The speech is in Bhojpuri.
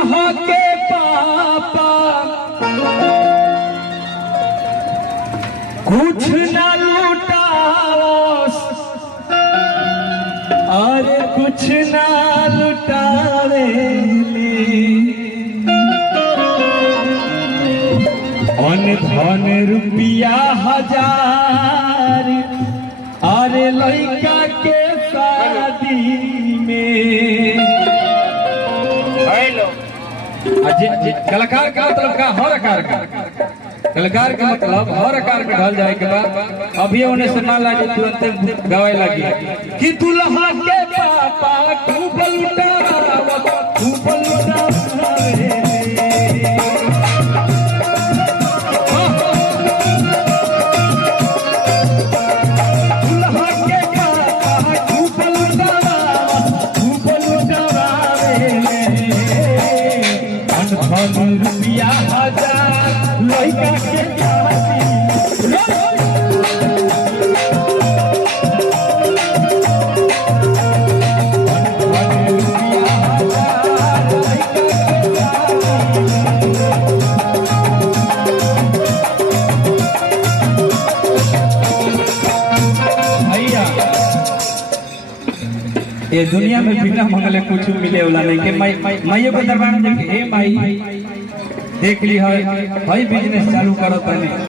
दुल्हा के पापा कुछ ना लुटाओस, अरे कुछ ना लुटावे अन धन रुपया हजार, अरे लड़का के शादी में। कलाकार का मतलब का हर आकार का, कलाकार का मतलब हर आकार में ढल जाए के बाद अभी उन्हें से मान लगे तुरंत गवाए लगी कि दुल्हा के पापा खूब लुटावत खूब लुटावे। रुपया हजार लड़का के भैया ये दुनिया में बिना मंगले कुछ मिले वाला नहीं कि माइयों को दरबार में हे माई देख ली है भाई बिजनेस चालू करो तने।